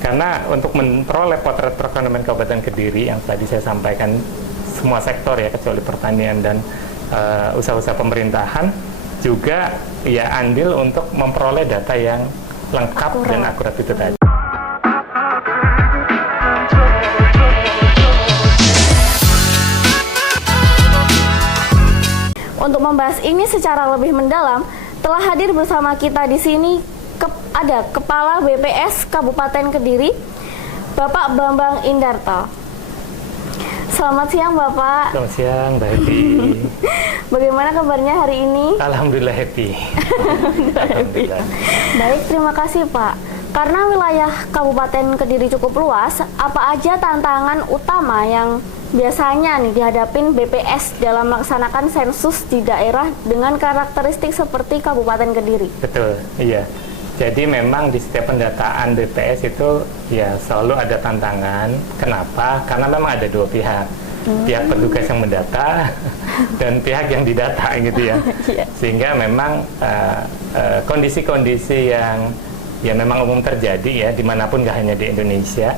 Karena untuk memperoleh potret perekonomian Kabupaten Kediri yang tadi saya sampaikan, semua sektor ya kecuali pertanian dan usaha-usaha pemerintahan juga ya andil untuk memperoleh data yang lengkap dan akurat itu tadi. Untuk membahas ini secara lebih mendalam, telah hadir bersama kita di sini ada Kepala BPS Kabupaten Kediri, Bapak Bambang Indarto. Selamat siang Bapak. Selamat siang Mbak Happy. Bagaimana kabarnya hari ini? Alhamdulillah happy. Alhamdulillah. Baik, terima kasih Pak. Karena wilayah Kabupaten Kediri cukup luas, apa aja tantangan utama yang biasanya nih dihadapin BPS dalam melaksanakan sensus di daerah dengan karakteristik seperti Kabupaten Kediri? Betul, iya. Jadi memang di setiap pendataan BPS itu ya selalu ada tantangan. Kenapa? Karena memang ada dua pihak. Pihak petugas yang mendata dan pihak yang didata gitu ya. Sehingga memang kondisi-kondisi yang ya memang umum terjadi ya dimanapun, gak hanya di Indonesia,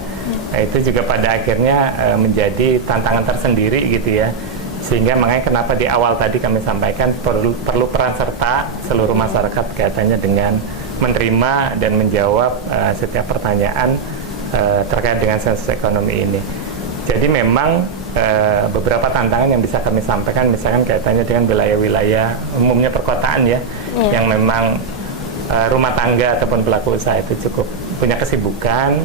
itu juga pada akhirnya menjadi tantangan tersendiri gitu ya. Sehingga makanya kenapa di awal tadi kami sampaikan perlu peran serta seluruh masyarakat kaitannya dengan menerima dan menjawab setiap pertanyaan terkait dengan sensus ekonomi ini. Jadi memang beberapa tantangan yang bisa kami sampaikan, misalkan kaitannya dengan wilayah-wilayah umumnya perkotaan ya, yang memang rumah tangga ataupun pelaku usaha itu cukup punya kesibukan,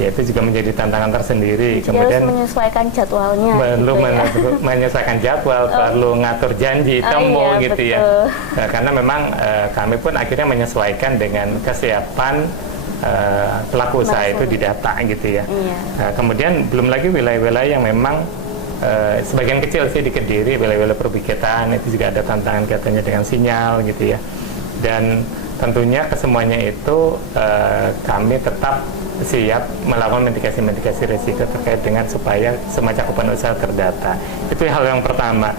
ya itu juga menjadi tantangan tersendiri. Jadi kemudian harus menyesuaikan jadwalnya. Perlu gitu ya? Menyesuaikan jadwal, perlu ngatur janji, temu gitu ya. Nah, karena memang kami pun akhirnya menyesuaikan dengan kesiapan pelaku usaha itu didata gitu ya. Nah, kemudian belum lagi wilayah-wilayah yang memang sebagian kecil sih di Kediri, wilayah-wilayah perbukitan itu juga ada tantangan kaitannya dengan sinyal gitu ya. Dan tentunya kesemuanya itu kami tetap siap melakukan mitigasi risiko terkait dengan supaya semua cakupan usaha terdata. Itu hal yang pertama.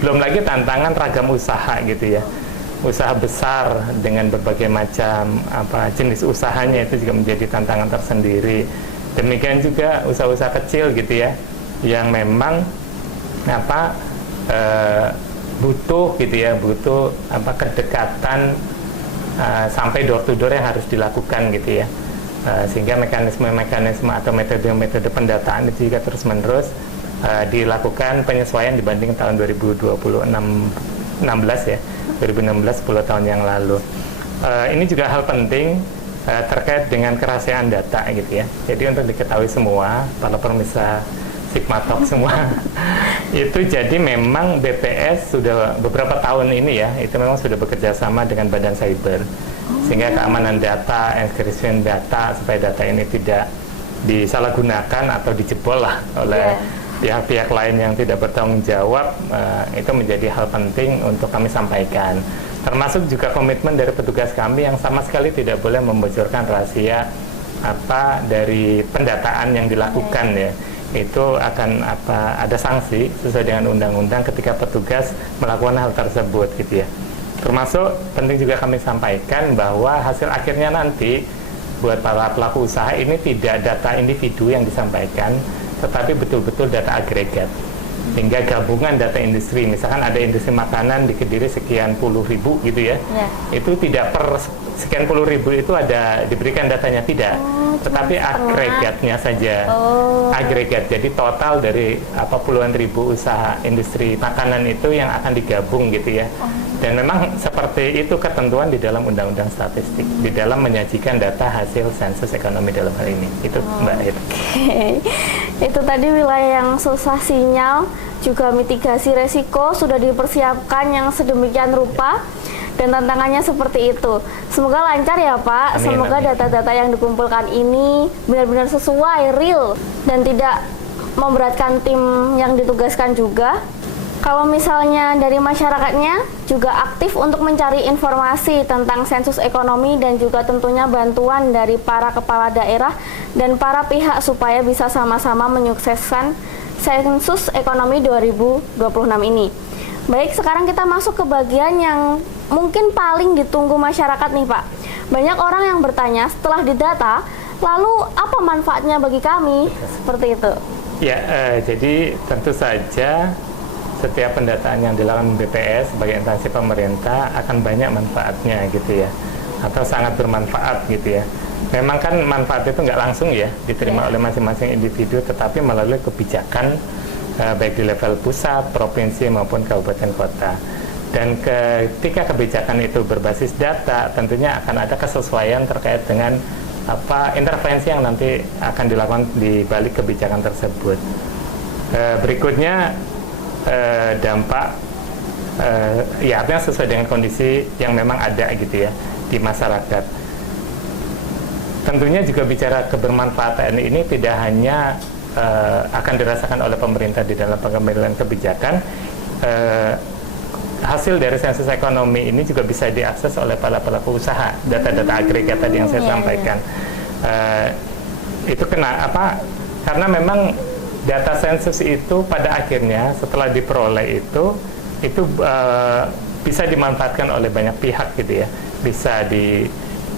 Belum lagi tantangan ragam usaha gitu ya. Usaha besar dengan berbagai macam jenis usahanya itu juga menjadi tantangan tersendiri. Demikian juga usaha-usaha kecil gitu ya, yang memang butuh gitu ya, butuh kedekatan sampai door to door yang harus dilakukan gitu ya. Sehingga mekanisme atau metode pendataan itu juga terus-menerus dilakukan penyesuaian dibanding tahun 2016 ya, 2016 10 tahun yang lalu. Ini juga hal penting terkait dengan kerahasiaan data gitu ya. Jadi untuk diketahui semua, para pemirsa Sigma Talk semua, itu jadi memang BPS sudah beberapa tahun ini ya, itu memang sudah bekerja sama dengan Badan Cyber. Sehingga keamanan data, encryption data, supaya data ini tidak disalahgunakan atau dijebol lah oleh pihak-pihak lain yang tidak bertanggung jawab, itu menjadi hal penting untuk kami sampaikan. Termasuk juga komitmen dari petugas kami yang sama sekali tidak boleh membocorkan rahasia dari pendataan yang dilakukan ya. Itu akan ada sanksi sesuai dengan undang-undang ketika petugas melakukan hal tersebut gitu ya. Termasuk penting juga kami sampaikan bahwa hasil akhirnya nanti buat para pelaku usaha ini tidak data individu yang disampaikan, tetapi betul-betul data agregat. Hingga gabungan data industri, misalkan ada industri makanan di Kediri sekian puluh ribu gitu ya, itu tidak per sekian puluh ribu itu ada diberikan datanya, tidak, tetapi agregatnya saja, agregat. Jadi total dari puluhan ribu usaha industri makanan itu yang akan digabung gitu ya. Dan memang seperti itu ketentuan di dalam Undang-Undang Statistik, di dalam menyajikan data hasil sensus ekonomi dalam hal ini. Itu Mbak Hira. Itu tadi wilayah yang susah sinyal, juga mitigasi resiko sudah dipersiapkan yang sedemikian rupa, dan tantangannya seperti itu. Semoga lancar ya Pak. Amin, semoga data-data yang dikumpulkan ini benar-benar sesuai, real, dan tidak memberatkan tim yang ditugaskan juga. Kalau misalnya dari masyarakatnya juga aktif untuk mencari informasi tentang sensus ekonomi dan juga tentunya bantuan dari para kepala daerah dan para pihak supaya bisa sama-sama menyukseskan sensus ekonomi 2026 ini. Baik, sekarang kita masuk ke bagian yang mungkin paling ditunggu masyarakat nih Pak. Banyak orang yang bertanya setelah didata, Lalu apa manfaatnya bagi kami? Seperti itu. Ya, jadi tentu saja setiap pendataan yang dilakukan BPS sebagai instansi pemerintah akan banyak manfaatnya gitu ya, atau sangat bermanfaat gitu ya. Memang kan manfaat itu nggak langsung ya diterima oleh masing-masing individu, tetapi melalui kebijakan baik di level pusat, provinsi maupun kabupaten kota. Dan ketika kebijakan itu berbasis data, tentunya akan ada kesesuaian terkait dengan apa intervensi yang nanti akan dilakukan di balik kebijakan tersebut. Berikutnya dampak ya artinya sesuai dengan kondisi yang memang ada gitu ya di masyarakat. Tentunya juga bicara kebermanfaatan ini tidak hanya akan dirasakan oleh pemerintah di dalam pengambilan kebijakan. Hasil dari sensus ekonomi ini juga bisa diakses oleh para pelaku usaha, data-data agregat tadi yang saya sampaikan. Itu kenapa? Karena memang data sensus itu pada akhirnya setelah diperoleh itu bisa dimanfaatkan oleh banyak pihak gitu ya. Bisa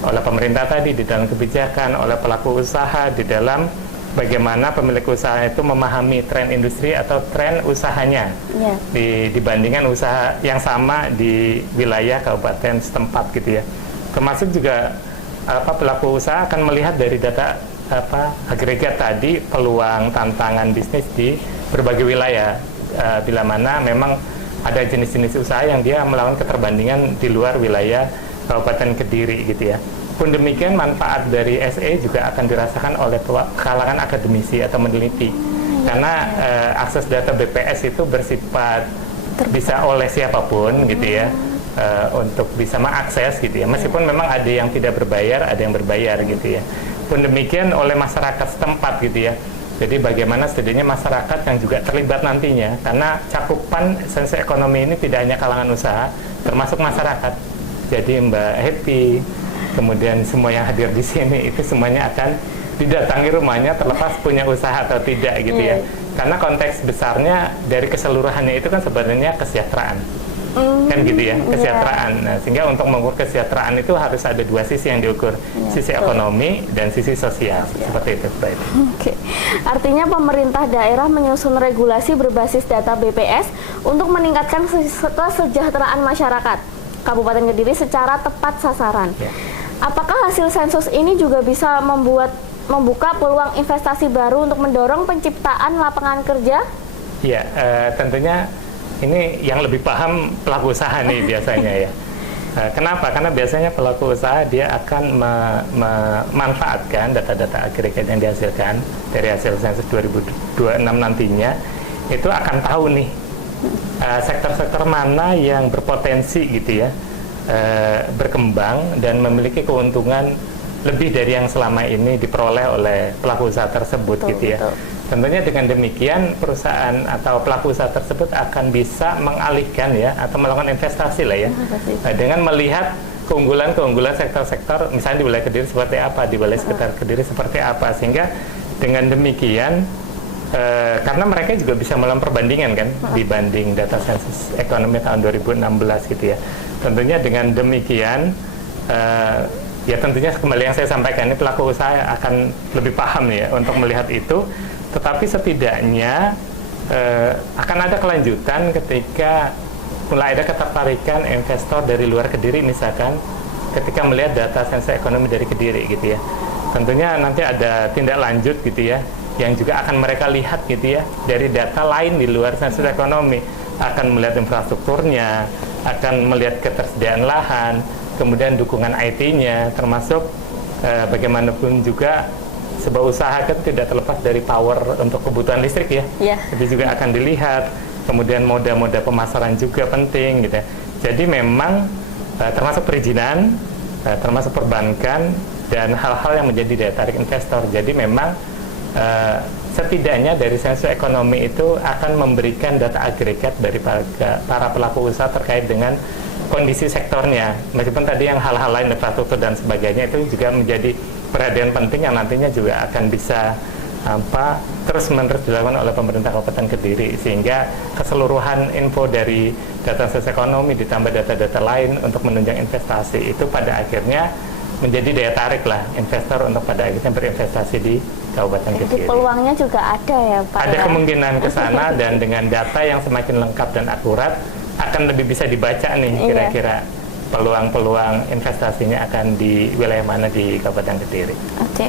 oleh pemerintah tadi di dalam kebijakan, oleh pelaku usaha di dalam bagaimana pemilik usaha itu memahami tren industri atau tren usahanya dibandingkan usaha yang sama di wilayah kabupaten setempat gitu ya. Termasuk juga pelaku usaha akan melihat dari data agregat tadi peluang tantangan bisnis di berbagai wilayah bila mana memang ada jenis-jenis usaha yang dia melakukan keterbandingan di luar wilayah Kabupaten Kediri gitu ya. Pun demikian manfaat dari SE juga akan dirasakan oleh kalangan akademisi atau meneliti karena akses data BPS itu bersifat bisa oleh siapapun gitu ya untuk bisa mengakses gitu ya, meskipun memang ada yang tidak berbayar, ada yang berbayar gitu ya. Pun demikian oleh masyarakat setempat gitu ya. Jadi bagaimana setidaknya masyarakat yang juga terlibat nantinya, karena cakupan sensus ekonomi ini tidak hanya kalangan usaha, termasuk masyarakat. Jadi Mbak Happy, kemudian semua yang hadir di sini itu semuanya akan didatangi rumahnya terlepas punya usaha atau tidak gitu ya. Karena konteks besarnya dari keseluruhannya itu kan sebenarnya kesejahteraan. Kan gitu ya, kesejahteraan. Nah, sehingga untuk mengukur kesejahteraan itu harus ada dua sisi yang diukur, sisi ekonomi dan sisi sosial. Seperti itu, Mbak. Oke. Artinya pemerintah daerah menyusun regulasi berbasis data BPS untuk meningkatkan kesejahteraan masyarakat Kabupaten Kediri secara tepat sasaran. Apakah hasil sensus ini juga bisa membuka peluang investasi baru untuk mendorong penciptaan lapangan kerja? Ya, tentunya ini yang lebih paham pelaku usaha nih biasanya ya. Kenapa? Karena biasanya pelaku usaha dia akan memanfaatkan data-data agregat yang dihasilkan dari hasil sensus 2026 nantinya, itu akan tahu nih sektor-sektor mana yang berpotensi gitu ya berkembang dan memiliki keuntungan lebih dari yang selama ini diperoleh oleh pelaku usaha tersebut gitu ya. Tentunya dengan demikian perusahaan atau pelaku usaha tersebut akan bisa mengalihkan ya atau melakukan investasi lah ya dengan melihat keunggulan-keunggulan sektor-sektor misalnya di wilayah Kediri seperti apa, di wilayah sekitar Kediri seperti apa, sehingga dengan demikian karena mereka juga bisa melakukan perbandingan kan dibanding data sensus ekonomi tahun 2016 gitu ya. Tentunya dengan demikian ya tentunya kembali yang saya sampaikan ini pelaku usaha akan lebih paham ya untuk melihat itu, tetapi setidaknya akan ada kelanjutan ketika mulai ada ketertarikan investor dari luar Kediri misalkan ketika melihat data sensus ekonomi dari Kediri gitu ya. Tentunya nanti ada tindak lanjut gitu ya yang juga akan mereka lihat gitu ya dari data lain di luar sensus ekonomi, akan melihat infrastrukturnya, akan melihat ketersediaan lahan, kemudian dukungan IT-nya, termasuk bagaimanapun juga sebuah usaha kan tidak terlepas dari power untuk kebutuhan listrik ya. Itu juga akan dilihat, kemudian moda-moda pemasaran juga penting gitu ya. Jadi memang termasuk perizinan, termasuk perbankan dan hal-hal yang menjadi daya tarik investor. Jadi memang setidaknya dari sensus ekonomi itu akan memberikan data agregat dari para pelaku usaha terkait dengan kondisi sektornya. Meskipun tadi yang hal-hal lain infrastruktur dan sebagainya itu juga menjadi perhatian penting yang nantinya juga akan bisa terus-menerus dilakukan oleh pemerintah Kabupaten Kediri, sehingga keseluruhan info dari data sensus ekonomi ditambah data-data lain untuk menunjang investasi itu pada akhirnya menjadi daya tarik lah investor untuk pada akhirnya berinvestasi di Kabupaten Jadi Kediri. peluangnya juga ada ya Pak? Ada ya? kemungkinan ke sana dan dengan data yang semakin lengkap dan akurat akan lebih bisa dibaca nih Iya. kira-kira peluang-peluang investasinya akan di wilayah mana di Kabupaten Kediri. Oke,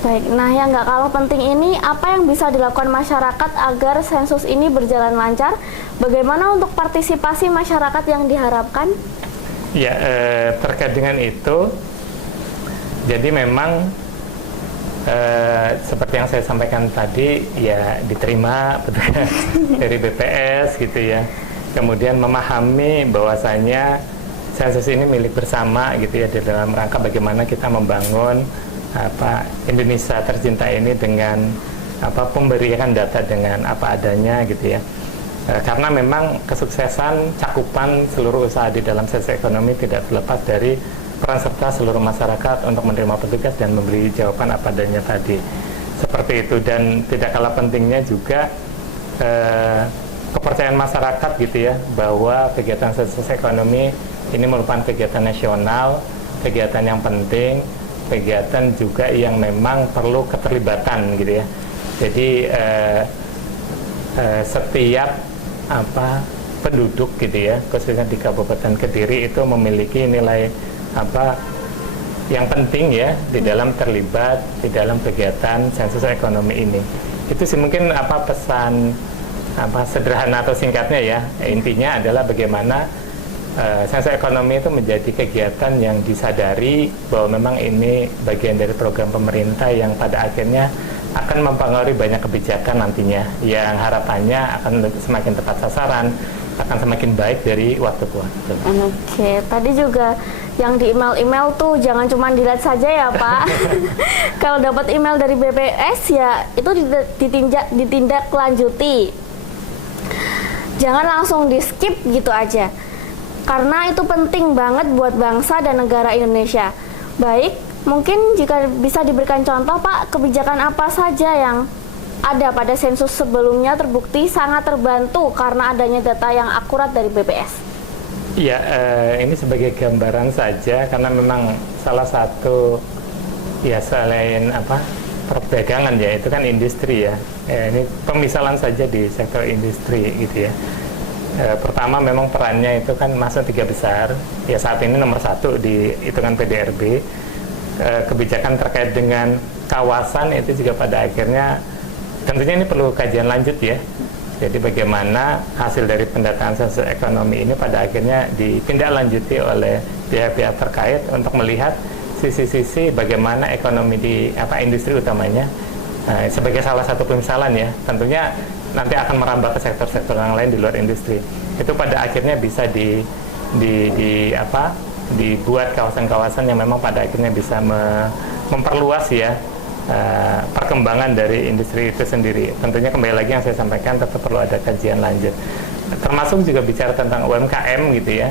baik. Nah, yang nggak kalah penting ini, apa yang bisa dilakukan masyarakat agar sensus ini berjalan lancar? Bagaimana untuk partisipasi masyarakat yang diharapkan? Ya, terkait dengan itu, jadi memang seperti yang saya sampaikan tadi, ya diterima petugas dari BPS gitu ya. Kemudian memahami bahwasanya sensus ini milik bersama gitu ya, di dalam rangka bagaimana kita membangun Indonesia tercinta ini dengan pemberian data dengan apa adanya gitu ya. Karena memang kesuksesan cakupan seluruh usaha di dalam sensus ekonomi tidak terlepas dari peran serta seluruh masyarakat untuk menerima petugas dan memberi jawaban apa adanya tadi. Seperti itu, dan tidak kalah pentingnya juga kepercayaan masyarakat gitu ya, bahwa kegiatan sensus ekonomi ini merupakan kegiatan nasional, kegiatan yang penting, kegiatan juga yang memang perlu keterlibatan gitu ya. Jadi setiap penduduk gitu ya, khususnya di Kabupaten Kediri itu memiliki nilai yang penting ya di dalam terlibat di dalam kegiatan sensus ekonomi ini. Itu sih mungkin pesan sederhana atau singkatnya ya. Intinya adalah bagaimana sensus ekonomi itu menjadi kegiatan yang disadari bahwa memang ini bagian dari program pemerintah yang pada akhirnya akan mempengaruhi banyak kebijakan nantinya, yang harapannya akan semakin tepat sasaran, akan semakin baik dari waktu ke waktu. Oke, tadi juga yang di email-email tuh jangan cuma dilihat saja ya Pak. Kalau dapat email dari BPS ya itu ditindaklanjuti. Jangan langsung di skip gitu aja. Karena itu penting banget buat bangsa dan negara Indonesia. Baik, mungkin jika bisa diberikan contoh Pak, kebijakan apa saja yang ada pada sensus sebelumnya terbukti sangat terbantu karena adanya data yang akurat dari BPS. Iya, ini sebagai gambaran saja, karena memang salah satu ya selain perdagangan ya, itu kan industri ya. Ini pemisalan saja di sektor industri gitu ya. Pertama memang perannya itu kan masuk 3 besar, ya saat ini nomor 1 di hitungan PDRB. Kebijakan terkait dengan kawasan itu juga pada akhirnya tentunya ini perlu kajian lanjut ya. Jadi bagaimana hasil dari pendataan sensus ekonomi ini pada akhirnya ditindaklanjuti oleh pihak-pihak terkait untuk melihat sisi-sisi bagaimana ekonomi di industri utamanya sebagai salah satu pemisalan ya. Tentunya nanti akan merambah ke sektor-sektor yang lain di luar industri. Itu pada akhirnya bisa dibuat kawasan-kawasan yang memang pada akhirnya bisa memperluas ya perkembangan dari industri itu sendiri. Tentunya kembali lagi yang saya sampaikan tetap perlu ada kajian lanjut. Termasuk juga bicara tentang UMKM gitu ya.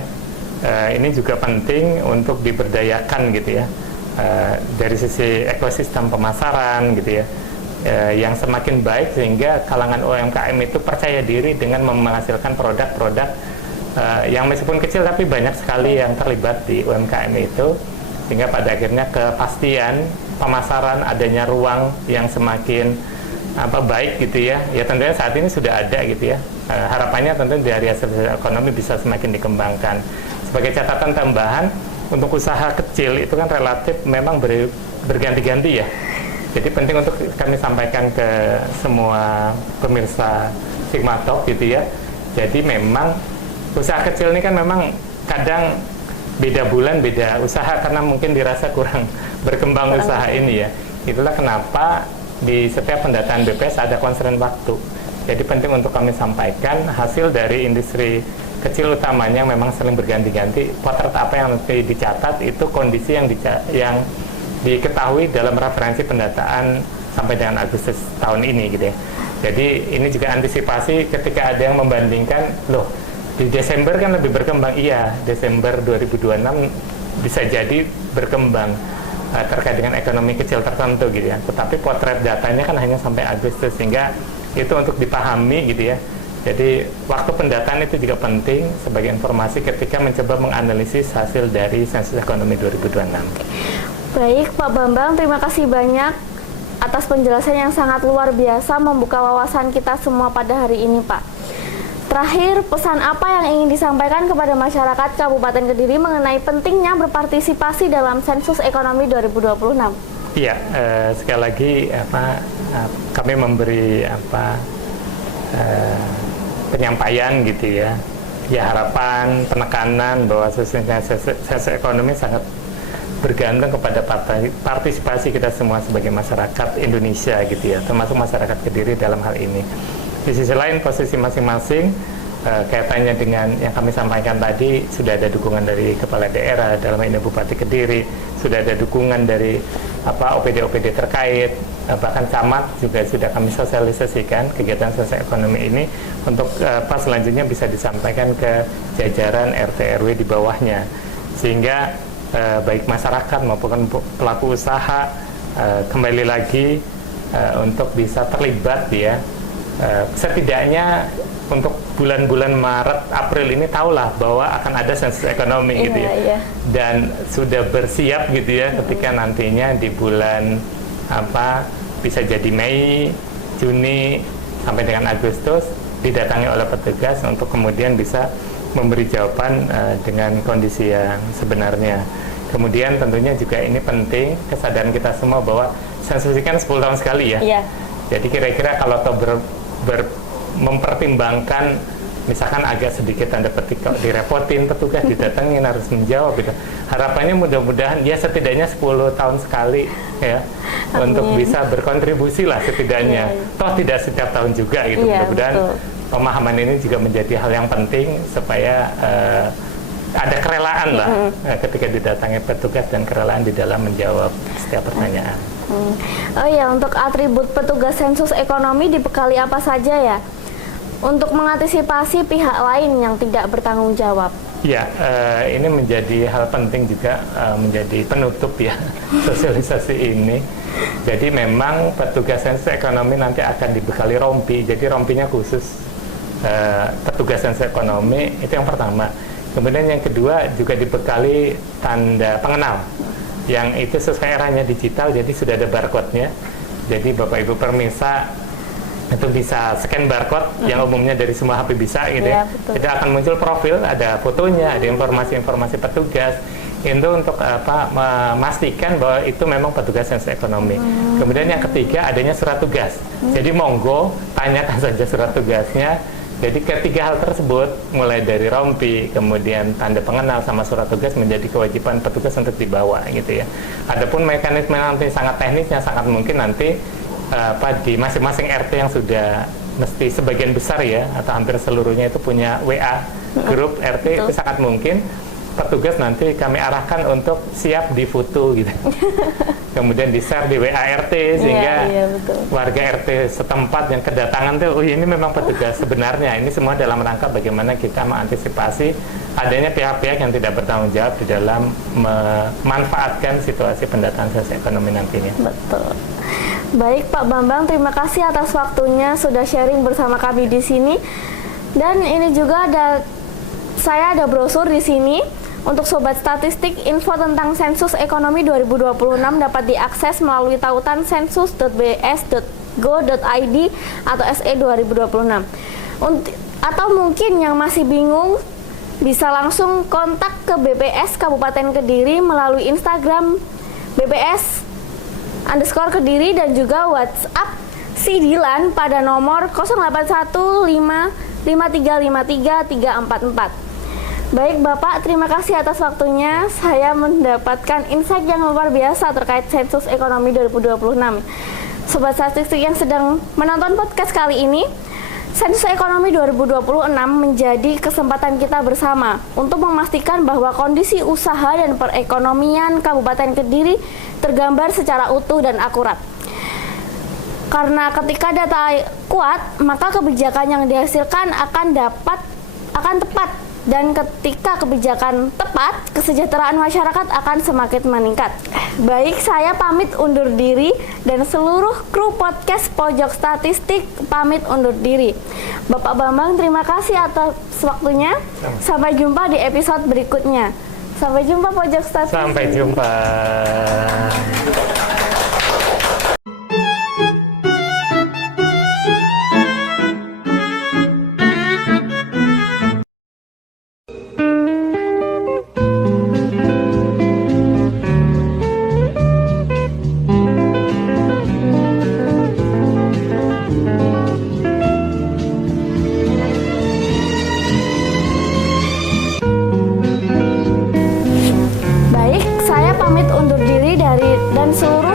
Ini juga penting untuk diberdayakan gitu ya. Dari sisi ekosistem pemasaran gitu ya. Yang semakin baik sehingga kalangan UMKM itu percaya diri dengan menghasilkan produk-produk yang meskipun kecil tapi banyak sekali yang terlibat di UMKM itu, sehingga pada akhirnya kepastian pemasaran, adanya ruang yang semakin baik gitu ya. Ya tentunya saat ini sudah ada gitu ya. Harapannya tentu dari hasil ekonomi bisa semakin dikembangkan. Sebagai catatan tambahan, untuk usaha kecil itu kan relatif memang berganti-ganti ya. Jadi penting untuk kami sampaikan ke semua pemirsa Sigma Talk gitu ya. Jadi memang usaha kecil ini kan memang kadang beda bulan, beda usaha karena mungkin dirasa kurang berkembang usaha ini ya. Itulah kenapa di setiap pendataan BPS ada constraint waktu. Jadi penting untuk kami sampaikan hasil dari industri kecil utamanya memang sering berganti-ganti. Potret apa yang nanti dicatat itu kondisi yang diketahui dalam referensi pendataan sampai dengan Agustus tahun ini gitu ya. Jadi ini juga antisipasi ketika ada yang membandingkan, loh di Desember kan lebih berkembang. Iya, Desember 2026 bisa jadi berkembang terkait dengan ekonomi kecil tertentu gitu ya. Tetapi potret datanya kan hanya sampai Agustus, sehingga itu untuk dipahami gitu ya. Jadi waktu pendataan itu juga penting sebagai informasi ketika mencoba menganalisis hasil dari sensus ekonomi 2026. Baik, Pak Bambang, terima kasih banyak atas penjelasan yang sangat luar biasa membuka wawasan kita semua pada hari ini, Pak. Terakhir, pesan apa yang ingin disampaikan kepada masyarakat Kabupaten Kediri mengenai pentingnya berpartisipasi dalam sensus ekonomi 2026? Iya, sekali lagi kami memberi penyampaian gitu ya. Ya, harapan, penekanan bahwa sensus ekonomi sangat bergantung kepada partisipasi kita semua sebagai masyarakat Indonesia gitu ya, termasuk masyarakat Kediri dalam hal ini. Di sisi lain, posisi masing-masing kaitannya dengan yang kami sampaikan tadi, sudah ada dukungan dari kepala daerah, dalam ini Bupati Kediri, sudah ada dukungan dari OPD-OPD terkait, bahkan camat juga sudah kami sosialisasikan kegiatan sensus ekonomi ini untuk selanjutnya bisa disampaikan ke jajaran RT RW di bawahnya, sehingga baik masyarakat maupun pelaku usaha kembali lagi untuk bisa terlibat ya. Setidaknya untuk bulan-bulan Maret, April ini tahulah bahwa akan ada sensus ekonomi gitu ya. Dan sudah bersiap gitu ya ketika nantinya di bulan bisa jadi Mei, Juni sampai dengan Agustus didatangi oleh petugas untuk kemudian bisa memberi jawaban dengan kondisi yang sebenarnya. Kemudian tentunya juga ini penting kesadaran kita semua bahwa sensus kan 10 tahun sekali ya. Jadi kira-kira kalau mempertimbangkan misalkan agak sedikit tanda petik kalau direpotin petugas didatengin harus menjawab gitu. Harapannya mudah-mudahan ya setidaknya 10 tahun sekali ya. Amin. Untuk bisa berkontribusi lah setidaknya. Toh tidak setiap tahun juga gitu. Mudah-mudahan pemahaman ini juga menjadi hal yang penting supaya ada kerelaan lah ketika didatangi petugas dan kerelaan di dalam menjawab setiap pertanyaan. Oh ya, untuk atribut petugas sensus ekonomi dibekali apa saja ya? Untuk mengantisipasi pihak lain yang tidak bertanggung jawab. Ya, ini menjadi hal penting juga menjadi penutup ya sosialisasi ini. Jadi memang petugas sensus ekonomi nanti akan dibekali rompi. Jadi rompinya khusus petugas sensus ekonomi, itu yang pertama. Kemudian yang kedua juga dibekali tanda pengenal yang itu sesuai eranya digital, jadi sudah ada barcode-nya. Jadi Bapak Ibu permisa itu bisa scan barcode yang umumnya dari semua HP bisa gitu ya. Itu akan muncul profil, ada fotonya, ada informasi-informasi petugas. Itu untuk memastikan bahwa itu memang petugas sensus ekonomi. Kemudian yang ketiga adanya surat tugas. Jadi monggo tanyakan saja surat tugasnya. Jadi ketiga hal tersebut, mulai dari rompi, kemudian tanda pengenal sama surat tugas menjadi kewajiban petugas untuk dibawa gitu ya. Adapun mekanisme nanti sangat teknisnya, sangat mungkin nanti di masing-masing RT yang sudah mesti sebagian besar ya, atau hampir seluruhnya itu punya WA grup RT, itu sangat mungkin petugas nanti kami arahkan untuk siap difoto gitu. Kemudian di-share di WA RT sehingga warga RT setempat yang kedatangan tuh, oh ini memang petugas sebenarnya. Ini semua dalam rangka bagaimana kita mengantisipasi adanya pihak-pihak yang tidak bertanggung jawab di dalam memanfaatkan situasi pendataan sensus ekonomi nantinya. Betul. Baik Pak Bambang, terima kasih atas waktunya sudah sharing bersama kami di sini. Dan ini juga saya ada brosur di sini. Untuk Sobat Statistik, info tentang sensus ekonomi 2026 dapat diakses melalui tautan sensus.bs.go.id atau SE 2026. Atau mungkin yang masih bingung, bisa langsung kontak ke BPS Kabupaten Kediri melalui Instagram BPS_Kediri dan juga WhatsApp si Dilan pada nomor 08155353 344. Baik Bapak, terima kasih atas waktunya. Saya mendapatkan insight yang luar biasa terkait sensus ekonomi 2026. Sobat Statistik yang sedang menonton podcast kali ini, sensus ekonomi 2026 menjadi kesempatan kita bersama untuk memastikan bahwa kondisi usaha dan perekonomian Kabupaten Kediri tergambar secara utuh dan akurat. Karena ketika data kuat, maka kebijakan yang dihasilkan akan tepat. Dan ketika kebijakan tepat, kesejahteraan masyarakat akan semakin meningkat. Baik, saya pamit undur diri dan seluruh kru podcast Pojok Statistik pamit undur diri. Bapak Bambang, terima kasih atas waktunya. Sampai jumpa di episode berikutnya. Sampai jumpa Pojok Statistik. Sampai jumpa. Baik, saya pamit undur diri dari dan seluruh